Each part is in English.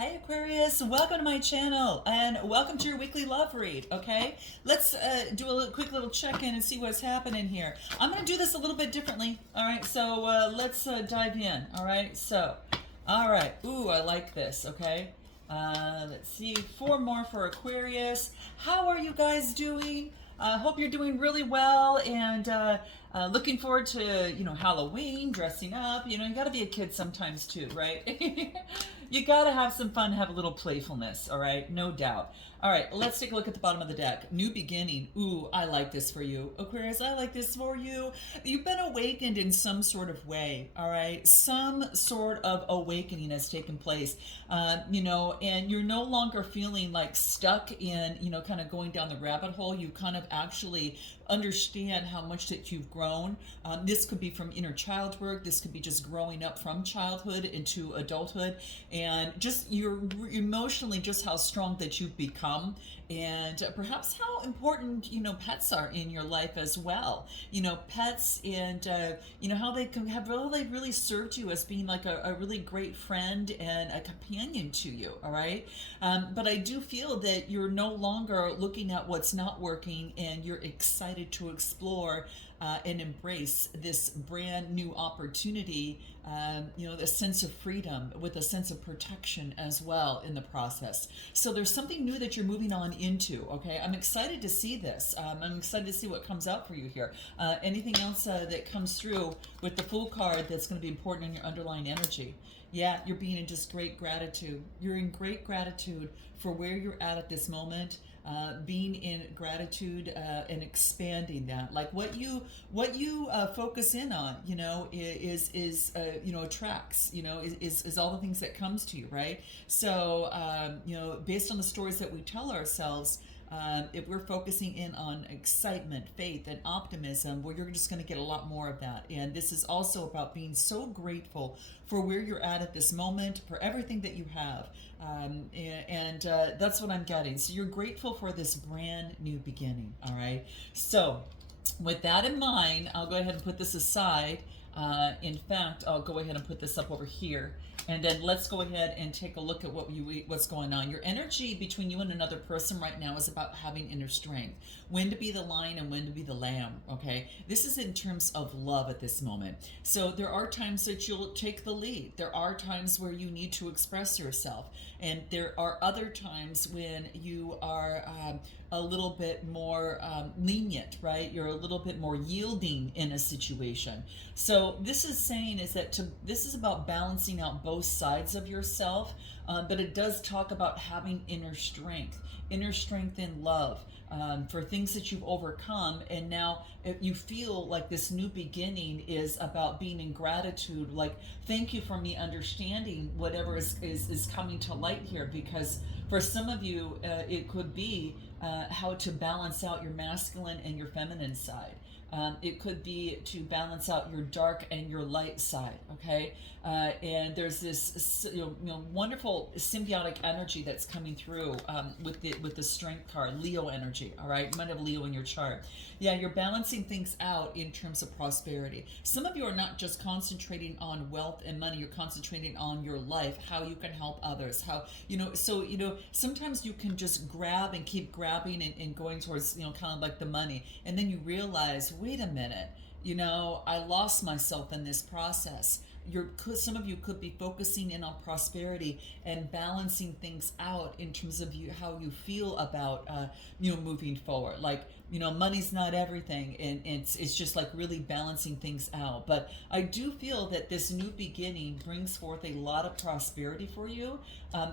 Hi Aquarius, welcome to my channel and welcome to your weekly love read, okay? Let's do a quick little check-in and see what's happening here. I'm going to do this a little bit differently, all right? So let's dive in, all right? All right. Ooh, I like this, okay? Let's see, 4 more for Aquarius. How are you guys doing? Hope you're doing really well and looking forward to, Halloween, dressing up. You got to be a kid sometimes too, right? You got to have some fun, have a little playfulness, all right? No doubt. All right, let's take a look at the bottom of the deck. New beginning. Ooh, I like this for you. Aquarius, I like this for you. You've been awakened in some sort of way, all right? Some sort of awakening has taken place, and you're no longer feeling like stuck in, kind of going down the rabbit hole. You kind of actually understand how much that you've grown. This could be from inner child work. This could be just growing up from childhood into adulthood, and just you're emotionally just how strong that you've become, and perhaps how important pets are in your life as well. Pets, and how they can have really served you as being like a really great friend and a companion to you. All right, but I do feel that you're no longer looking at what's not working, and you're excited to explore and embrace this brand new opportunity, a sense of freedom with a sense of protection as well in the process. So there's something new that you're moving on into, okay? I'm excited to see this. I'm excited to see what comes out for you here. Anything else that comes through with the Fool card that's going to be important in your underlying energy? Yeah, you're being in just great gratitude. You're in great gratitude for where you're at this moment. Being in gratitude and expanding that, like what you focus in on, is attracts, is all the things that comes to you, right? So based on the stories that we tell ourselves, if we're focusing in on excitement, faith, and optimism, well, you're just going to get a lot more of that. And this is also about being so grateful for where you're at this moment, for everything that you have. And that's what I'm getting. So you're grateful for this brand new beginning, all right? So with that in mind, I'll go ahead and put this aside. In fact, I'll go ahead and put this up over here. And then let's go ahead and take a look at what's going on. Your energy between you and another person right now is about having inner strength. When to be the lion and when to be the lamb, okay? This is in terms of love at this moment. So there are times that you'll take the lead. There are times where you need to express yourself. And there are other times when you are a little bit more lenient, right? You're a little bit more yielding in a situation. So this is saying is that this is about balancing out both sides of yourself, but it does talk about having inner strength in love. For things that you've overcome, and now if you feel like this new beginning is about being in gratitude, like thank you for me understanding whatever is coming to light here, because for some of you it could be how to balance out your masculine and your feminine side. It could be to balance out your dark and your light side, okay? And there's this wonderful symbiotic energy that's coming through with the strength card, Leo energy, all right? You might have Leo in your chart. Yeah, you're balancing things out in terms of prosperity. Some of you are not just concentrating on wealth and money, you're concentrating on your life, how you can help others, sometimes you can just grab and keep grabbing and going towards, kind of like the money, and then you realize, wait a minute, I lost myself in this process. Some of you could be focusing in on prosperity and balancing things out in terms of how you feel about moving forward. Like, money's not everything, and it's just like really balancing things out. But I do feel that this new beginning brings forth a lot of prosperity for you,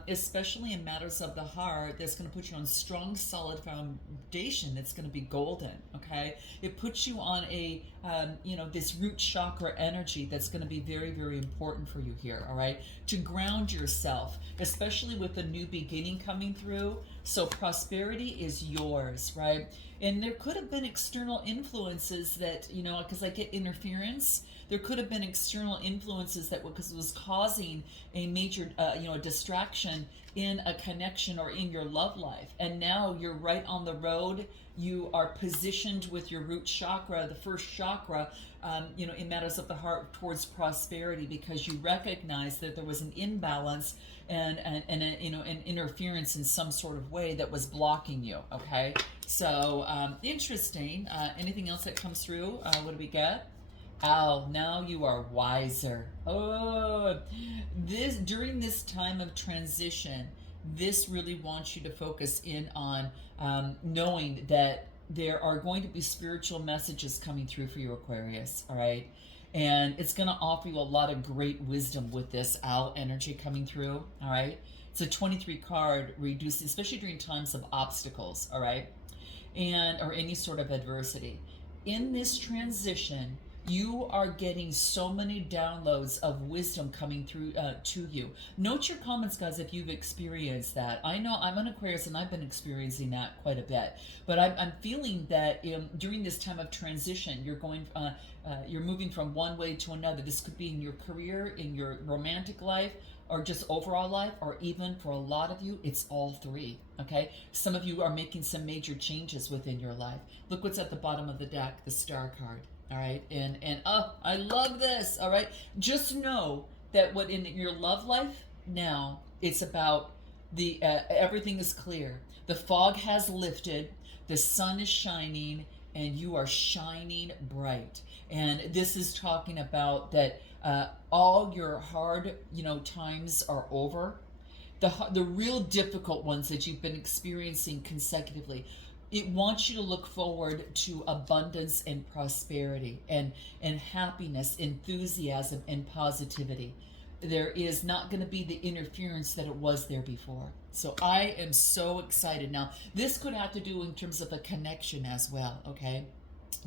especially in matters of the heart. That's going to put you on strong, solid foundation that's going to be golden. Okay, it puts you on a this root chakra energy that's going to be very, very important for you here. All right, to ground yourself, especially with the new beginning coming through. So prosperity is yours, right? And there could have been external influences that, because I get interference, there could have been external influences that because it was causing a major, distraction in a connection or in your love life. And now you're right on the road. You are positioned with your root chakra, the first chakra, in matters of the heart towards prosperity, because you recognize that there was an imbalance and a, an interference in some sort of way that was blocking you. Okay, so interesting. Anything else that comes through? What do we get? Al, now you are wiser. Oh, during this time of transition, this really wants you to focus in on knowing that there are going to be spiritual messages coming through for you, Aquarius. All right. And it's going to offer you a lot of great wisdom with this owl energy coming through. All right. It's a 23 card, reducing, especially during times of obstacles. All right. And, or any sort of adversity. In this transition, you are getting so many downloads of wisdom coming through to you. Note your comments, guys, if you've experienced that. I know I'm an Aquarius and I've been experiencing that quite a bit. But I'm feeling that during this time of transition, you're moving from one way to another. This could be in your career, in your romantic life, or just overall life, or even for a lot of you, it's all three. Okay? Some of you are making some major changes within your life. Look what's at the bottom of the deck, the Star card. All right, and oh, I love this. All right, just know that what in your love life now, it's about the everything is clear. The fog has lifted, the sun is shining, and you are shining bright. And this is talking about that all your hard, times are over. The real difficult ones that you've been experiencing consecutively. It wants you to look forward to abundance and prosperity and happiness, enthusiasm, and positivity. There is not going to be the interference that it was there before. So I am so excited. Now, this could have to do in terms of a connection as well, okay?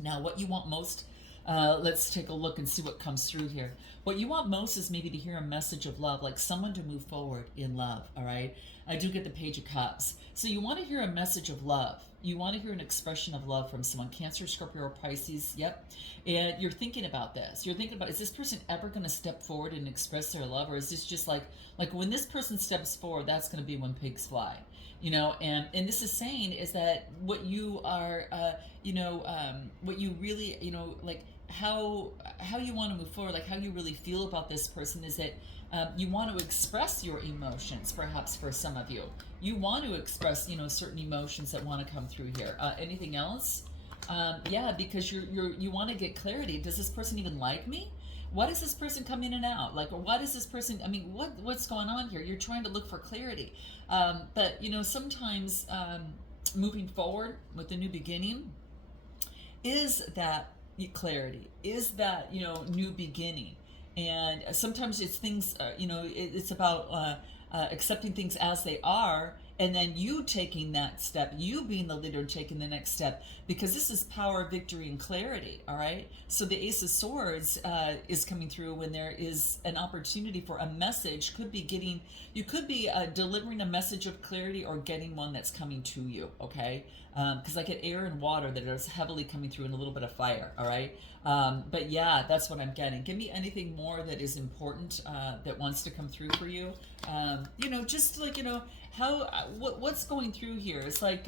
Now, what you want most, let's take a look and see what comes through here. What you want most is maybe to hear a message of love, like someone to move forward in love, all right? I do get the Page of Cups. So you want to hear a message of love. You want to hear an expression of love from someone, Cancer, Scorpio, or Pisces, yep. And you're thinking about this. You're thinking about, is this person ever going to step forward and express their love? Or is this just like when this person steps forward, that's going to be when pigs fly. And this is saying is that what you are, what you really, like how you want to move forward, like how you really feel about this person is that you want to express your emotions, perhaps for some of you. You want to express, certain emotions that want to come through here. Anything else? Yeah, because you want to get clarity. Does this person even like me? Why does this person come in and out? Like, why does this person, what's going on here? You're trying to look for clarity. But, sometimes moving forward with a new beginning is that clarity, is that, new beginning. And sometimes it's things, it's about accepting things as they are, and then you taking that step, you being the leader, taking the next step, because this is power, victory, and clarity, all right? So the Ace of Swords is coming through when there is an opportunity for a message. You could be delivering a message of clarity or getting one that's coming to you, okay? Because I get air and water that is heavily coming through and a little bit of fire, all right? But yeah, that's what I'm getting. Give me anything more that is important that wants to come through for you. Just like, what's going through here? It's like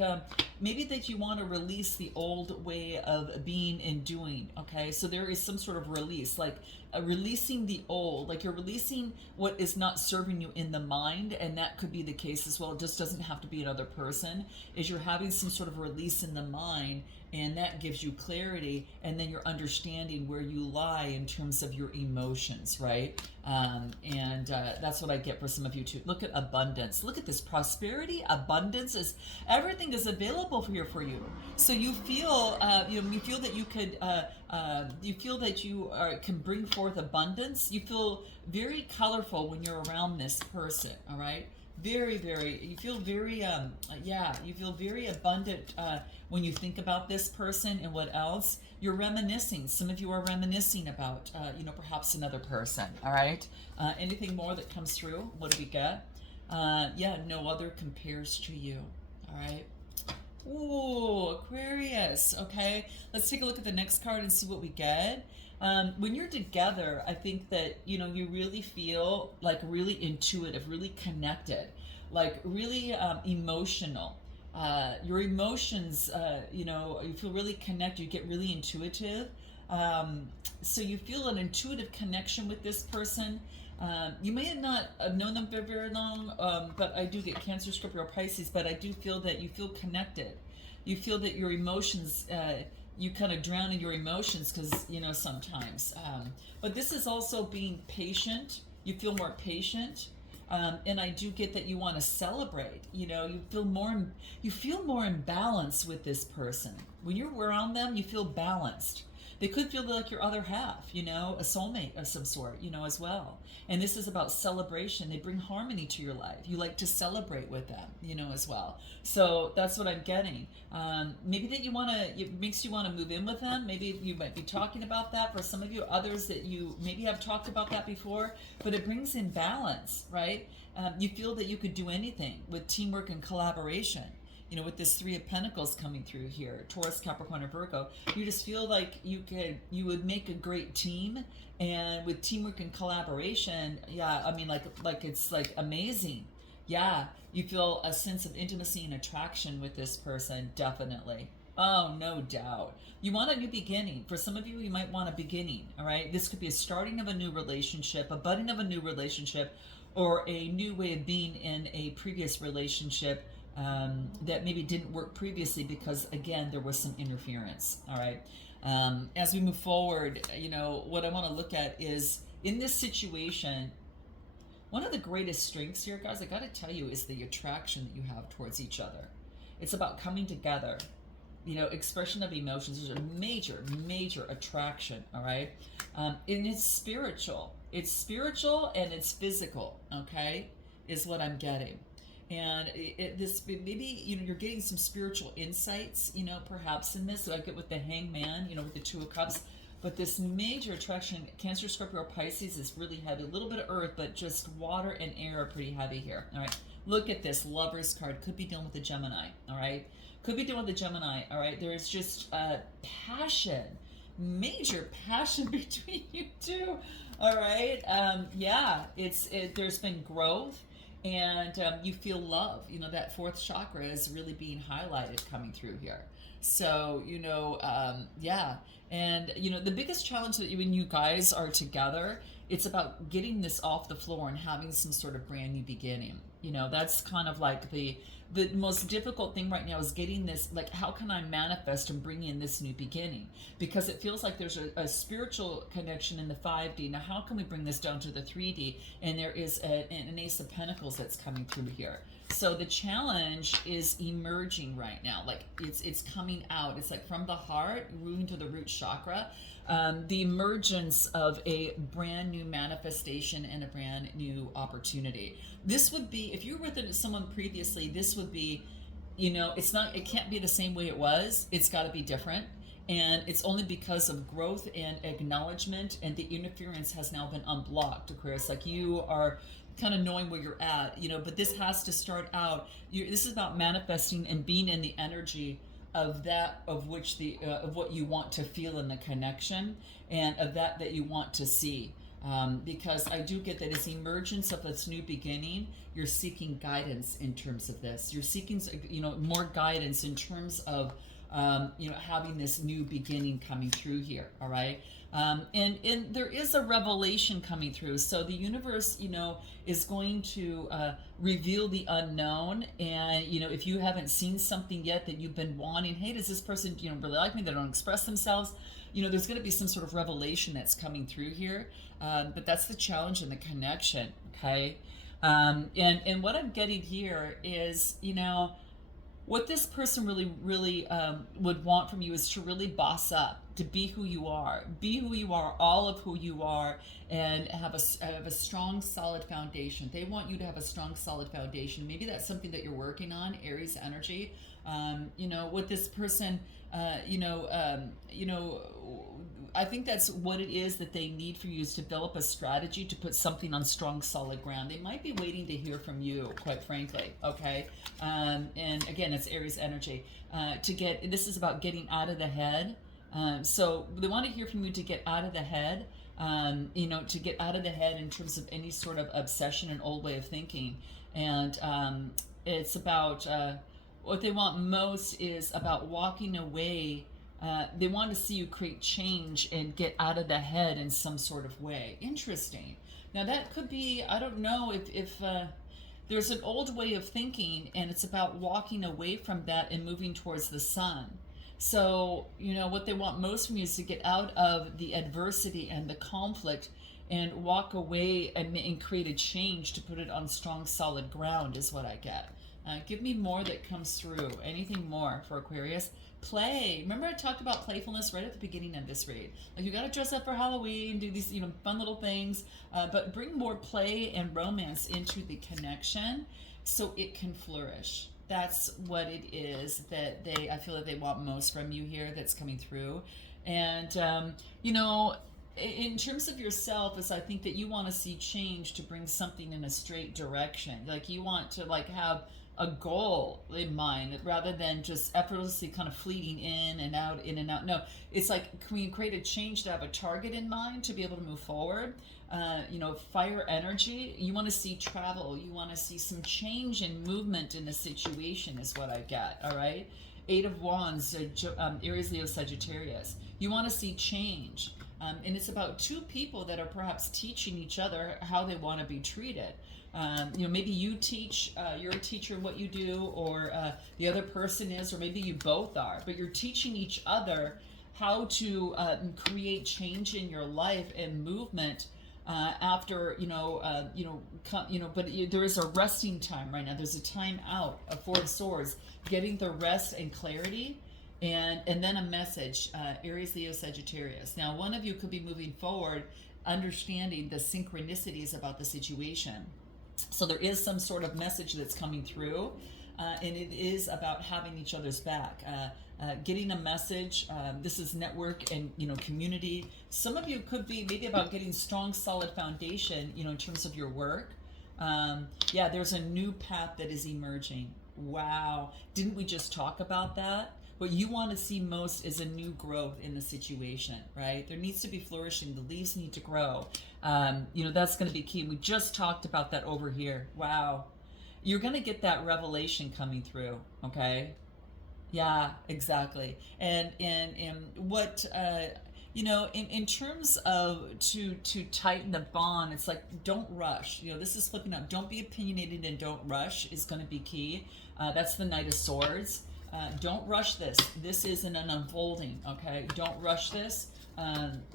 maybe that you want to release the old way of being and doing, okay? So there is some sort of release, like releasing the old, like you're releasing what is not serving you in the mind, and that could be the case as well. It just doesn't have to be another person. Is you're having some sort of release in the mind, and that gives you clarity, and then you're understanding where you lie in terms of your emotions, right? That's what I get for some of you too. Look at abundance. Look at this prosperity. Abundance is everything is available for you. So you feel, you feel that you could, you feel that you can bring forth abundance. You feel very colorful when you're around this person. All right. Very, very, you feel very, you feel very abundant when you think about this person and what else. You're reminiscing. Some of you are reminiscing about, perhaps another person, all right? Anything more that comes through? What do we get? No other compares to you, all right? Ooh, Aquarius, okay. Let's take a look at the next card and see what we get. When you're together, I think that, you really feel like really intuitive, really connected, like really emotional. Your emotions, you feel really connected, you get really intuitive. So you feel an intuitive connection with this person. You may have not known them for very long, but I do get Cancer, Scorpio, or Pisces, but I do feel that you feel connected. You feel that your emotions, you kind of drown in your emotions because, sometimes. But this is also being patient. You feel more patient. And I do get that you want to celebrate. You feel more in balance with this person. When you're around them, you feel balanced. They could feel like your other half, a soulmate of some sort, as well. And this is about celebration. They bring harmony to your life. You like to celebrate with them, as well. So that's what I'm getting. Maybe that it makes you want to move in with them. Maybe you might be talking about that for some of you. Others that you maybe have talked about that before, but it brings in balance, right? You feel that you could do anything with teamwork and collaboration. With this Three of Pentacles coming through here, Taurus, Capricorn, or Virgo, you just feel like you would make a great team, and with teamwork and collaboration, yeah, I mean, like it's like amazing. Yeah, you feel a sense of intimacy and attraction with this person, definitely. Oh, no doubt. You want a new beginning. For some of you, you might want a beginning, all right? This could be a starting of a new relationship, a budding of a new relationship, or a new way of being in a previous relationship that maybe didn't work previously because, again, there was some interference, all right? As we move forward, what I want to look at is, in this situation, one of the greatest strengths here, guys, I got to tell you, is the attraction that you have towards each other. It's about coming together, expression of emotions. There's a major, major attraction, all right? And it's spiritual. It's spiritual and it's physical, okay, is what I'm getting. And maybe you're getting some spiritual insights, perhaps in this. So I get with the Hangman, with the Two of Cups. But this major attraction, Cancer, Scorpio, or Pisces, is really heavy. A little bit of earth, but just water and air are pretty heavy here. All right. Look at this Lover's card. Could be dealing with the Gemini. All right. Could be dealing with the Gemini. All right. There's just passion, major passion between you two. All right. Yeah. There's been growth. And you feel love. That fourth chakra is really being highlighted coming through here. So, yeah. And, the biggest challenge that when you guys are together, it's about getting this off the floor and having some sort of brand new beginning. That's kind of like the most difficult thing right now is getting this, like, how can I manifest and bring in this new beginning? Because it feels like there's a spiritual connection in the 5D. Now, how can we bring this down to the 3D? And there is an Ace of Pentacles that's coming through here. So the challenge is emerging right now. Like, it's coming out. It's like from the heart, moving to the root chakra. The emergence of a brand new manifestation and a brand new opportunity. This would be, if you were with someone previously, this would be, it can't be the same way it was. It's got to be different. And it's only because of growth and acknowledgement, and the interference has now been unblocked, Aquarius. Like, you are kind of knowing where you're at, but this has to start out. This is about manifesting and being in the energy of that of which of what you want to feel in the connection, and of that you want to see. Because I do get that as emergence of this new beginning, you're seeking guidance in terms of this. You're seeking, more guidance in terms of, having this new beginning coming through here. All right. And there is a revelation coming through. So the universe, is going to reveal the unknown. And, if you haven't seen something yet that you've been wanting, hey, does this person, really like me? They don't express themselves. There's going to be some sort of revelation that's coming through here. But that's the challenge and the connection. Okay. And what I'm getting here is, what this person really would want from you is to really boss up, to be who you are, all of who you are, and have a strong, solid foundation. They want you to have a strong, solid foundation. Maybe that's something that you're working on, Aries energy. With this person, I think that's what it is that they need for you, is to develop a strategy to put something on strong, solid ground. They might be waiting to hear from you, quite frankly, okay? And again, it's Aries energy. This is about getting out of the head. So they want to hear from you to get out of the head, to get out of the head in terms of any sort of obsession and old way of thinking. And it's about, what they want most is about walking away They want to see you create change and get out of the head in some sort of way. Interesting. Now that could be, I don't know if there's an old way of thinking, and it's about walking away from that and moving towards the sun. So, you know, what they want most from you is to get out of the adversity and the conflict and walk away and create a change to put it on strong, solid ground is what I get. Give me more that comes through. Anything more for Aquarius? Play. Remember I talked about playfulness right at the beginning of this read. Like, you got to dress up for Halloween, do these, you know, fun little things, but bring more play and romance into the connection so it can flourish. That's what it is that I feel that they want most from you here that's coming through. And, you know, in terms of yourself, is I think that you want to see change to bring something in a straight direction. Like, you want to like have a goal in mind rather than just effortlessly kind of fleeting in and out, in and out. No, it's like, can we create a change to have a target in mind to be able to move forward? You know, fire energy. You want to see travel. You want to see some change and movement in the situation is what I get. All right. 8 of Wands, Aries, Leo, Sagittarius. You want to see change. And it's about 2 people that are perhaps teaching each other how they want to be treated. You know, maybe you teach, you're a teacher in what you do, or the other person is, or maybe you both are, but you're teaching each other how to create change in your life and movement after, but there is a resting time right now. There's a time out, a 4 of Swords, getting the rest and clarity. And then a message, Aries, Leo, Sagittarius. Now, one of you could be moving forward, understanding the synchronicities about the situation. So there is some sort of message that's coming through, and it is about having each other's back. Getting a message. This is network and, you know, community. Some of you could be maybe about getting strong, solid foundation, you know, in terms of your work. Yeah, there's a new path that is emerging. Wow. Didn't we just talk about that? What you want to see most is a new growth in the situation, right? There needs to be flourishing. The leaves need to grow. You know, that's going to be key. We just talked about that over here. Wow. You're going to get that revelation coming through, okay? Yeah, exactly. And what, you know, in terms of to tighten the bond, it's like, don't rush. You know, this is flipping up. Don't be opinionated and don't rush is going to be key. That's the Knight of Swords. Don't rush this. This isn't an unfolding, okay? Don't rush this.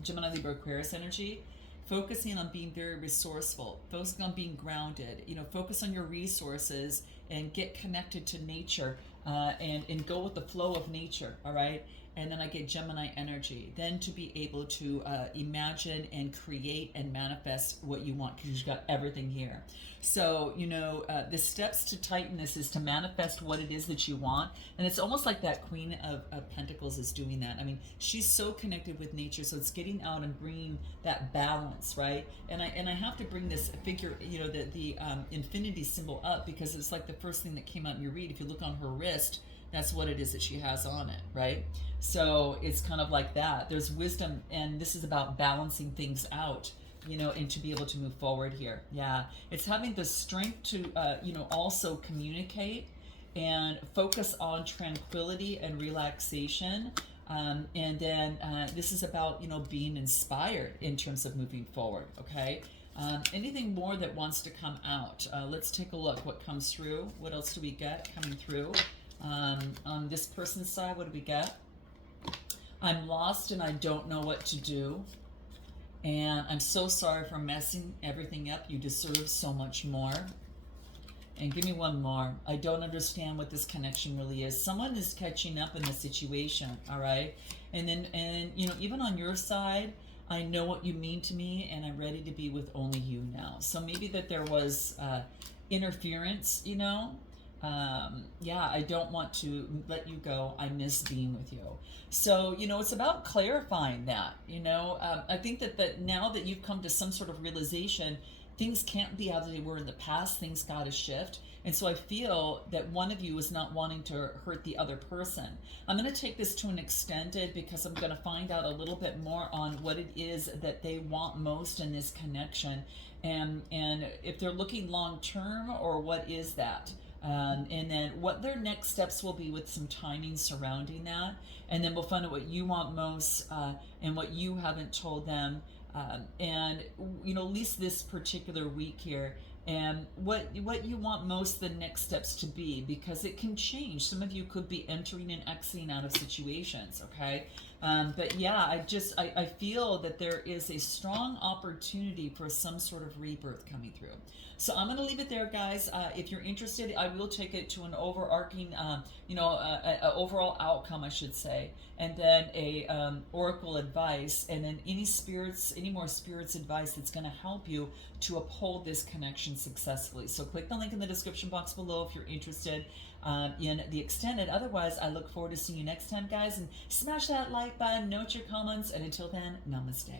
Gemini, Libra, Aquarius energy. Focusing on being very resourceful. Focusing on being grounded. You know, focus on your resources and get connected to nature and go with the flow of nature, all right? And then I get Gemini energy. Then to be able to imagine and create and manifest what you want, because you've got everything here. So, you know, the steps to tighten this is to manifest what it is that you want. And it's almost like that Queen of Pentacles is doing that. I mean, she's so connected with nature, so it's getting out and bringing that balance, right? And I have to bring this figure, you know, the infinity symbol up, because it's like the first thing that came out in your read. If you look on her wrist, that's what it is that she has on it, right? So it's kind of like that. There's wisdom, and this is about balancing things out, you know, and to be able to move forward here. Yeah, it's having the strength to, you know, also communicate and focus on tranquility and relaxation. And then this is about, you know, being inspired in terms of moving forward, okay? Anything more that wants to come out? Let's take a look what comes through. What else do we get coming through? On this person's side, what do we get? I'm lost and I don't know what to do. And I'm so sorry for messing everything up. You deserve so much more. And give me one more. I don't understand what this connection really is. Someone is catching up in the situation, all right? And you know, even on your side, I know what you mean to me, and I'm ready to be with only you now. So maybe that there was interference, you know? Yeah, I don't want to let you go. I miss being with you. So, you know, it's about clarifying that, you know. I think that now that you've come to some sort of realization, things can't be as they were in the past. Things got to shift. And so I feel that one of you is not wanting to hurt the other person. I'm going to take this to an extended, because I'm going to find out a little bit more on what it is that they want most in this connection. And if they're looking long term, or what is that? and then what their next steps will be with some timing surrounding that. And then we'll find out what you want most and what you haven't told them. And, you know, at least this particular week here, and what you want most the next steps to be, because it can change. Some of you could be entering and exiting out of situations, okay? But yeah, I feel that there is a strong opportunity for some sort of rebirth coming through. So I'm going to leave it there, guys. If you're interested, I will take it to an overarching, a overall outcome, I should say, and then a oracle advice, and then any more spirits advice that's going to help you to uphold this connection successfully. So click the link in the description box below if you're interested in the extended. Otherwise, I look forward to seeing you next time, guys, and smash that like button, note your comments, and until then, namaste.